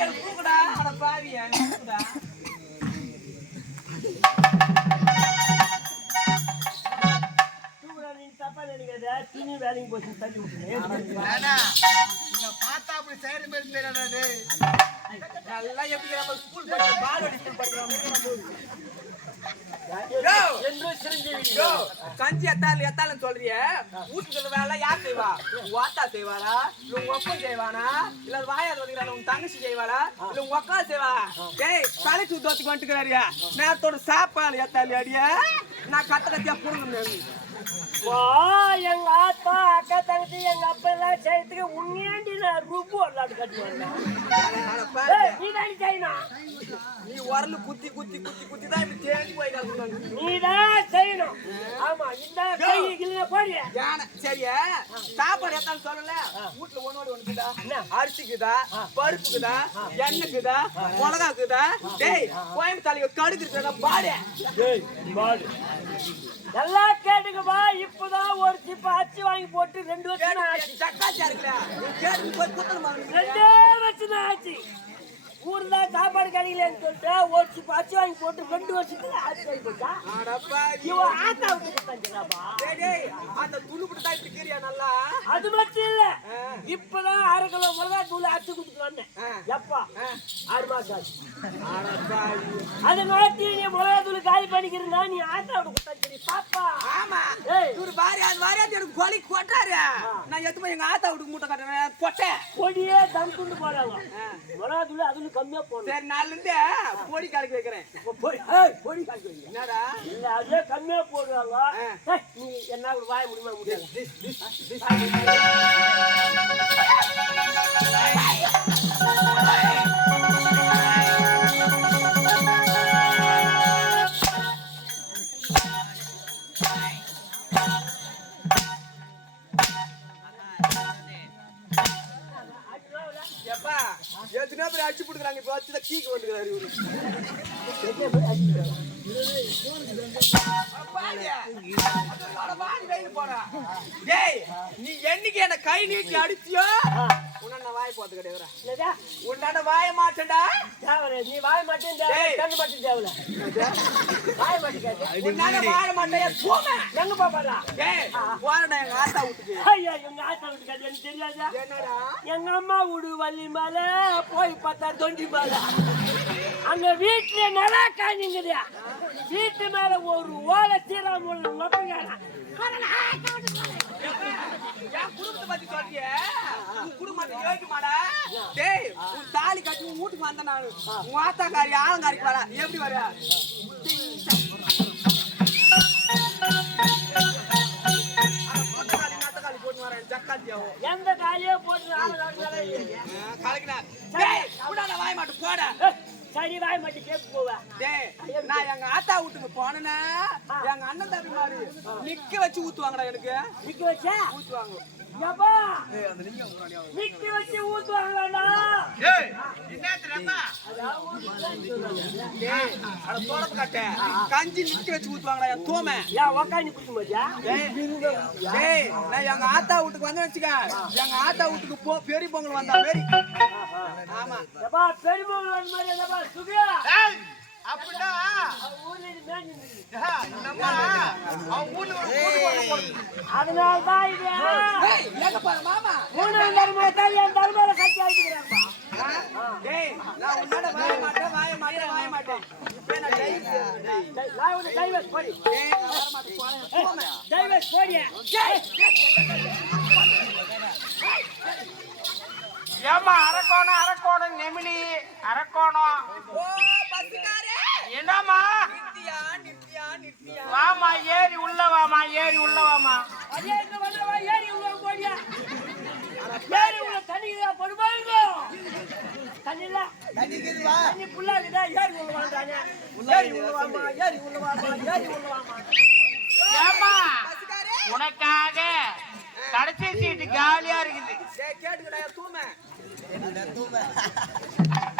எனக்கு தூக்குடா அட பாவியா நினைக்காத. துணி வேலைக்கு போச்சு, தள்ளி பார்த்தா அப்படி சைடு தெரியடா டேய் நல்லா எப்படி நம்ம ஸ்கூல் படிக்கிற பால்வாடி ஸ்கூல் படிக்கிற கஞ்சி எத்தாலும் எத்தாலும் சொல்றிய? வீட்டுக்குள்ள வேலை யார் செய்வா? வாத்தா செய்வாளா? இல்ல உங்க அப்பன் செய்வானா? இல்ல வாயாத வந்துக்கிறாள் உங்க தங்கச்சி செய்வாளா? இல்ல உங்க அக்கா செய்வா? டேய் தலைக்கு தோத்துக்கு வந்துக்கிறாரியா நேரத்தோட சாப்பாடு எத்தாலி அடிய. நான் கத்த கத்தியா புடுங்க வா, எங்க ஆத்தா அக்கா தங்கச்சி எங்க அப்பா எல்லாம் செய்யறதுக்கு உண்மையாண்டி நான் ரூபு நீ உரலு குத்தி குத்தி குத்தி குத்தி தான் இப்படி தேடி போய் கிடக்குறாங்க நீ தான் செய்யணும் ஆமா இந்த கை இல்ல போடி யானை சரியா சாப்பாடு எத்தாலும் சொல்லல வீட்டுல ஒன்னோட ஒண்ணுக்குதா அரிசிக்குதா பருப்புக்குதா எண்ணெய்க்குதா மிளகாக்குதா டேய் கோயம்புத்தாலிக்கு கடுகு இருக்குதா பாடு எல்லாம் கேட்டுக்கு வா இப்பதான் ஒரு சிப்ப அச்சு வாங்கி போட்டு ரெண்டு வருஷம் ஆச்சு சக்காச்சியா இருக்குல்ல நீ கேட்டு போய் குத்தணுமா ரெண்டே வருஷம் ஆச்சு ஊர்ல சாப்பாடு கிடைக்கலன்னு சொல்லிட்டு ஒரு அச்சு வாங்கி போட்டு ரெண்டு வாங்கி போட்டா அடப்பா இவன் ஆத்தா விட்டு டேய் அந்த இப்படி கிரியா நல்லா? அது மட்டும் இல்ல. இப்பதான் அரை கிலோ மிளகா தூள் அச்சு குடுத்துட்டு வந்தேன். எப்பா? ஆறு மாசம் ஆச்சு. அது மாத்தி நீ மிளகா தூள் காலி பண்ணிக்கிறா நீ ஆத்தா விட்டு தஞ்சரி பாப்பா. ஆமா. இவரு வாரியாது வாரியாது எனக்கு கொலை கொட்டாரு நான் போய் எங்க ஆத்தா வீட்டுக்கு மூட்டை கட்டுறேன் கொட்டேன் பொடியே தம் துண்டு போறாங்க மிளகா தூள் அதுல கம்மியா போடணும். சரி நாலுல இருந்து பொடி கலக்கி வைக்கிறேன். பொடி காய்ச்சி வைங்க. என்னடா? இல்ல அதே கம்மியா போடுவாங்க நீ என்ன வாய முடியுமா முடியாது கீக்கு வந்துக்கிறாரு இவரு. நீ என்னைக்கு என்ன கை நீட்டி அடிச்சியோ? உன்ன வாய் போத்து கிடையாது உன்னாட வாய மாட்டேன்டா. தேவரே நீ வாய மாட்டேன் ஏய். கண்ணு மட்டும் தேவல. வாய மாட்டேன் உன்னாட வாய மாட்டேன் எங்க பாப்பாடா? போறடா எங்க ஆத்தா வீட்டுக்கு. ஐயா எங்க ஆத்தா வீட்டு கதை எனக்கு தெரியாதா? என்னடா? எங்க அம்மா வீடு வள்ளி மேல போய் பார்த்தா தொண்டி மேல அங்க வீட்டுல நல்லா காய்ஞ்சுங்குது வீட்டு மேல ஒரு ஓலை சீராமூல் உன் தாலி கட்டி வீட்டுக்கு வந்த நானு. உன் ஆத்தாக்காரி ஆலங்காரிக்கு வர எப்படி வர. எந்த காலியோ போட்டு விடாத வாய் மாட்டு போட. ஏய், சரி வாய் மட்டும் கேட்டு போவேன் நான் எங்க ஆத்தா வீட்டுக்கு போனேன்னா எங்க அண்ணன் தம்பி மாதிரி நிக்க வச்சு ஊத்துவாங்கடா எனக்கு. நிக்க வச்சா? ஊத்துவாங்க. நிக்க வச்சு ஏய் கட்ட. கஞ்சி நிக்க வச்சு ஊத்துவாங்கடா என் தோமை. ஏன் உக்காந்து குடிக்க மாட்டியா? நான் எங்க ஆத்தா வீட்டுக்கு வந்து வச்சுக்க. எங்க ஆத்தா வீட்டுக்கு போ பெரிய பொங்கல் வந்தா பெரிய ஆமா மாதிரி என்னப்பா சுபியா ஏய் அப்படின்னா அவன் ஊர்ல இருந்து மேய்ஞ்சி நிக்குது. ஏய், நம்ம அவன் ஊர்ல ஒரு கூட்டு போட்டு போடுது அதனால தான் இது என் கட்டி டைவர்ஸ் போடியா ஏமா அரக்கோணம் அரக்கோணம் நெமிலி அரக்கோணம். வாமா ஏறி உள்ள வாமா ஏறி உள்ள வாமா. ஏறி உள்ள போடியா ஏறி உள்ள தண்ணி படுவாங்க தண்ணி இல்ல தண்ணி புல்லாக்குதா ஏறி உள்ள வாழ்றாங்க ஏறி உள்ள வாமா ஏறி உள்ள வாமா ஏறி உள்ள வாமா. ஏமா பசுக்காரே உனக்காக கடைசி சீட்டு காலியா இருக்குது. டேய் கேட்டுக்கடா தூமை.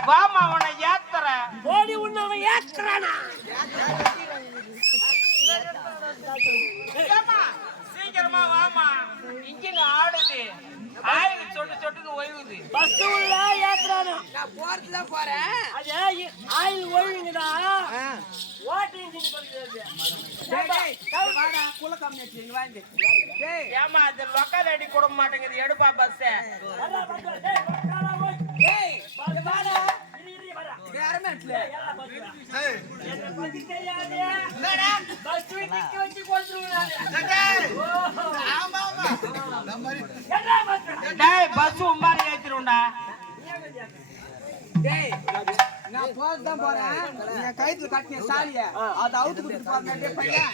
வாமா உன்னை ஏத்துறேன். போடி உன்னவன் ஏத்துறானா. சீக்கிரமா வாமா இன்ஜின் ஆடுது. ஆயில் சொட்டு சொட்டுன்னு ஒய்வுது பஸ் உள்ள ஏத்துறானு. நான் போறேன். அது ஆயில் ஒழுங்குதா ஆ. வாட்டர் இன்ஜின் ஏமா அது லொக்கல் அடி கொடுக்க மாட்டேங்குது. எடுப்பா பஸ் டேய் பஸ்காரா ஓய் டேய், இங்க வாடா. இரு இரு வரா டேய், அரமேட்ல. ஏறா பஸ் ஏய், என்ன பத்தி தெரியாது என்னடா? பஸ் நிக்க வச்சு கொண்டுருவாங்க டேய், ஆமா, ஆமா. இந்த மாதிரி. என்ன பஸ் டேய் பஸ் உம்மாரி ஏத்திரும்டா டேய், நான் போறது தான் போறேன். நீ கைத்துல கட்டின சாலிய அதை அவுத்து கொடுத்துட்டு பாருங்க டேய் பையன்.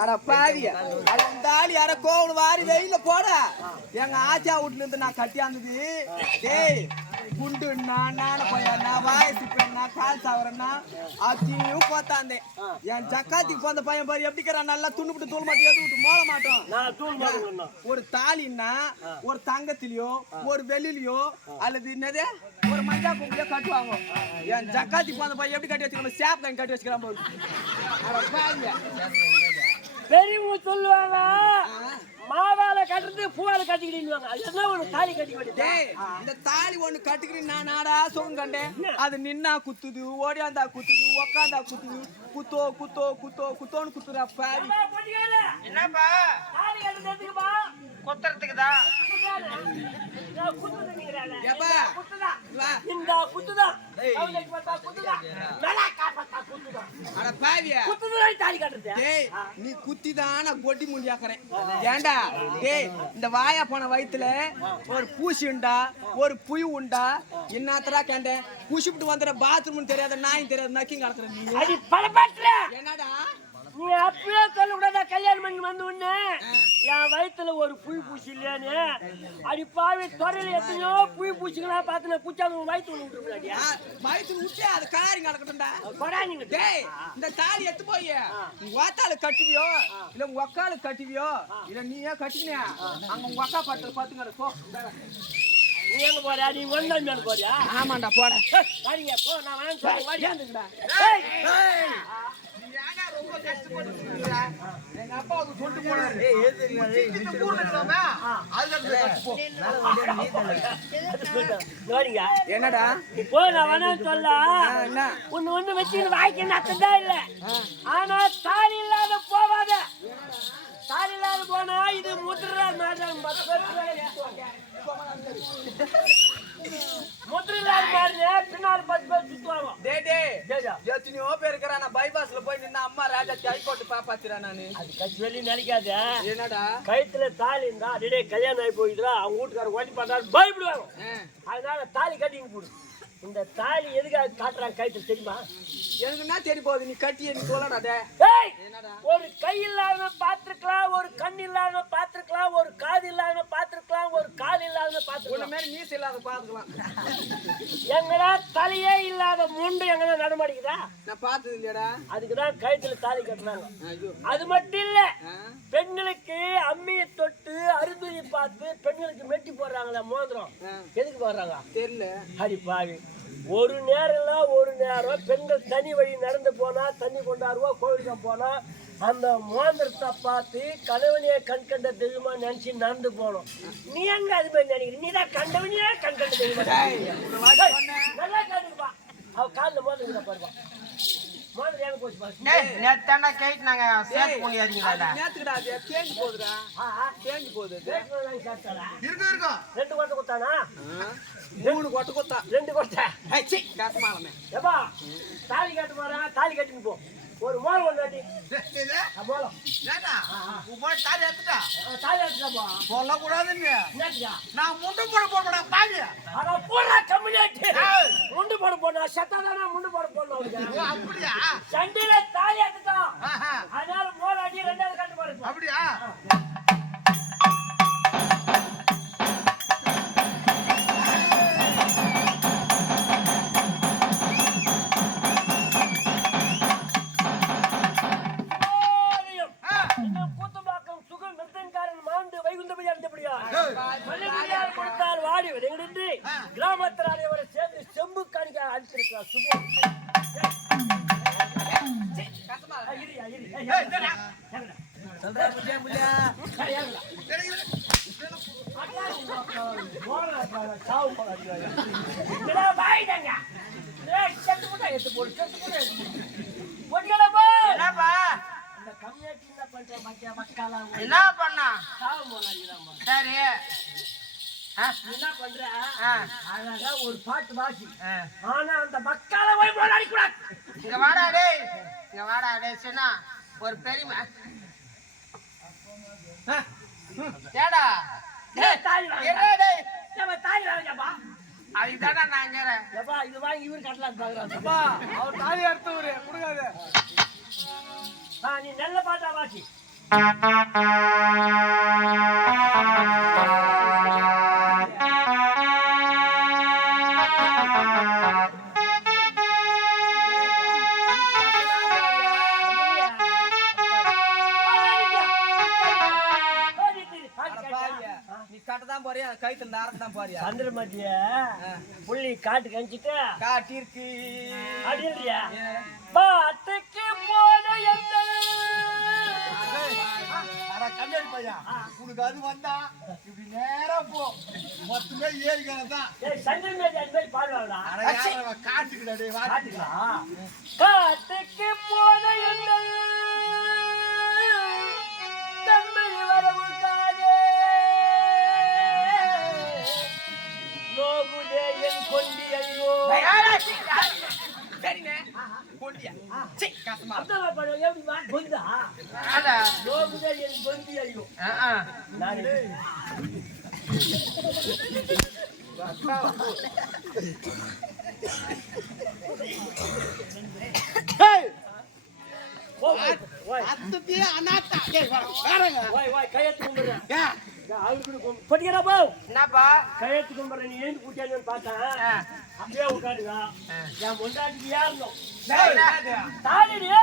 அட பாவி, அது உன் தாலி யாரோ கோவணம் வாரி வெயில்ல போட. எங்க ஆச்சா வீட்டுல இருந்து நான் கட்டியாந்தது டேய் குண்டுன்னா நான பையனா வாயசு பெண்ணா கால் சாவரன்னா அச்சியும் போத்தாந்தேன் என் ஜக்காத்திக்கு போந்த பையன் பாரு எப்படி இருக்கிறான்? நல்லா துண்ணுபிட்டு தூள் மாட்டி எது விட்டு மோள மாட்டோம் ஒரு தாலின்னா ஒரு தங்கத்திலயோ ஒரு வெள்ளிலயோ அல்லது என்னது? ஒரு மஞ்சா கும்பிலையோ கட்டுவாங்க. என் ஜக்காத்தி போந்த பையன் எப்படி கட்டி வச்சுக்கணும்? சேப் கட்டி கட்டி வச்சுக்கிறான் போது பாவியா. பெரியவங்க சொல்லுவாங்க மாவால கட்டுறது பூவால கட்டிக்கிடுவாங்க அது என்ன ஒரு தாலி கட்டி டேய் வேண்டியது இந்த தாலி ஒண்ணு கட்டிக்கிறேன் நான் நாடா சுகம் கண்டேன். அது நின்னா குத்துது ஓடியாந்தா குத்துது உக்காந்தா குத்துது. குத்தோ குத்தோ குத்தோ குத்தோன்னு குத்துறா பாவி என்னப்பா? தாலி கட்டுறதுக்குப்பா. குத்துறதுக்கு தான் ஏப்பா வா இந்த குத்துதான் கவுண்டருக்கு பார்த்தா குத்துதான் மேலா காப்பாத்தா குத்துதான் அட பாவியா. குத்துதான் தாலி கட்டுறது டேய் நீ குத்தி தான் நான் கொட்டி முடியாக்குறேன் ஏன்டா டேய் இந்த வாயா போன வயித்துல ஒரு பூசி உண்டா ஒரு புய் உண்டா? என்னத்தரா கேண்டேன் பூசிவிட்டு வந்துற பாத்ரூம் தெரியாத நாயும் தெரியாத நக்கிங் கலக்குற நீ. அடி பழப்பாட்டுல என்னடா? நீ அப்பயே சொல்லக்கூடாதா கல்யாணம் பண்ணி வந்த உடனே என் வயித்துல ஒரு புய் பூச்சி இல்லையான்னு அடி பாவி துறையில எத்தனையோ புய் பூச்சிங்களா பார்த்து நான் பூச்சாங்க வயிற்று ஒன்று விட்டுருக்காடியா ஆ, வயித்துல விட்டு அது காரி கலக்கட்டும்டா கொடா நீங்க. டேய் இந்த தாலி எத்து போய். உங்க வாத்தால கட்டுவியோ? இல்ல உங்க அக்கால கட்டுவியோ? இல்ல நீயே கட்டினியா அங்க உங்க அக்கா பட்டு பாத்துங்க போ. நீ எங்க போறியா? நீ மேல போறியா? ஆமாண்டா போட. வாடிங்க போ நான் வாடி ஏந்துங்கடா ஏய் நீ ஏன்டா ரொம்ப கஷ்டப்பட்டு? எங்க அப்பாவுக்கு சொல்லிட்டு போனாரு. ஊர்ல. வாடிங்க என்னடா? இப்போ நான் வேணாம் சொல்ல. ஆ, என்ன? ஒண்ணு ஒண்ணு வச்சு வாய்க்கு நக்கதா இல்ல. ஆனா தாலி இல்லாத போவாத. இல்லாத போனா இது ஏத்துவாங்க. முதிரை இல்லாத மாதிரி பின்னால் பத்து பேர் சுத்துவாங்க. டேய் டேய். ஜெயா, எத்தனையோ பேர் இருக்கிறான் நான் பைபாஸ்ல போய் நின்னா அம்மா ராஜா ஹைகோர்ட் பாப்பாச்சுறா நானு. அது கட்சி வெளியே நினைக்காத. என்னடா? கயித்துல தாலி இருந்தா அடியே கல்யாணம் ஆகி போயிடுறா அவங்க வீட்டுக்காரர் ஓட்டி பார்த்தாரு பயப்படுவாங்க. அதனால தாலி கட்டிங்க போடு. இந்த தாலி எதுக்காக காட்டுறாங்க கயித்துல தெரியுமா? எனக்கு என்ன தெரிய போகுது நீ கட்டி நீ சொல்லடா டே ஏய் என்னடா? ஒரு கை இல்லாம பாத்துருக்கலாம் ஒரு கண் இல்லாம பாத்துருக்கலாம் ஒரு காது இல்லாம பாத்துருக்கலாம் ஒரு கால் இல்லாம உன்ன பாத்துருக்கலாம் மாதிரி மீசை இல்லாத பாத்துக்கலாம் எங்கடா தலையே இல்லாத முண்டு எங்கடா நடமாடிக்குதா? நான் பார்த்தது இல்லையாடா. அதுக்குதான் கழுத்துல தாலி கட்டுறாங்க ஐயோ. அது மட்டும் இல்ல பெண்களுக்கு அம்மியை தொட்டு அறுதுணி பார்த்து பெண்களுக்கு மெட்டி போடுறாங்களா மோதிரம். எதுக்கு போடுறாங்க? தெரியல. ஹரி பாவி. ஒரு நேரம்ல ஒரு நேரம். பெண்கள் தனி வழி நடந்து போனா தண்ணி கொண்டாடுவா கோவிலுக்கு போனா அந்த மோந்திரத்தை பார்த்து கணவனையே கண் கண்ட தெய்வமா நினைச்சு நடந்து போனோம் நீ எங்க அது மாதிரி நினைக்கிற? நீ தான் கண்டவனையே கண் கண்ட தெய்வமா. நல்லா காட்டுப்பா. அவ காலில் மோதிரம் பாருப்பா. மோதிரம் எங்க போச்சு பாரு. டேய் நேத்தாண்டா கேட்டு நாங்க சேட் டேய், பண்ணியாதீங்களா அது நேத்துக்குடா அது தேஞ்சு போகுதுடா. ஆ, ஆ. தேஞ்சு போகுது? இருக்கும். ரெண்டு கொட்டை கொடுத்தானா? மூணு கொட்டை கொத்தா. ரெண்டு கொட்டை. கசமாலமே ஏப்பா தாலி கட்டு போறா தாலி கட்டின்னு போ. ஒரு மோளம் ஒன்று கட்டி. போய் தாலி எடுத்துட்டா? தாலி சொல்லக்கூடாதுன்னு. என்னத்தியா நான் முண்டு போட போறேன்டா, பாவி. அட போடா கம்யூனிட்டி ஏய். முண்டு போட போனா சத்தாதானா முண்டு போட போடணும் அப்படியா? சண்டையில தாலி எடுத்துட்டான். ஆஹா, அதனால மோள அடி ரெண்டாவது கட்டு போடுது அப்படியா? என்ன பண்ற பண்ணா? சரி. என்ன பண்ற? அழகா ஒரு பாட்டு வாசி. ஆனா அந்த மக்கால போய் போட அடிக்கூடாது. இங்க வாடா டேய். இங்க வாடா டேய் சின்னா. ஒரு பெரியமா ஏடா. வாங்க. இருடா டேய். ஏப்பா, தாலி வாங்கிக்கப்பா. அதுதான்டா நான் இங்கிறேன் ஏப்பா, இது வாங்கி இவரு கட்டலாம்னு பாக்குறாரு. அப்பா அவர் தாலி எடுத்தவரு கொடுக்காது. நீ நல்ல பாட்டா வாசி. சந்திரமதிய புள்ளி காட்டுக்கு அனுப்பிச்சிட்டு காட்டிற்கு அடியா பாட்டுக்கு போன எந்த கண்ணாடி பையா உனக்கு அது வந்தா இப்படி நேரா போ. மொத்தமே ஏறிக்கிறது தான். ஏய் சந்திரமதி என்னப்பா கையெழுத்து கும்பிடுறேன் நீ ஏன் கூட்டியான்னு பார்த்தேன் அப்படியே உட்காருங்க என் முன்னாடி ஏறணும் என்னது? தாலிடியா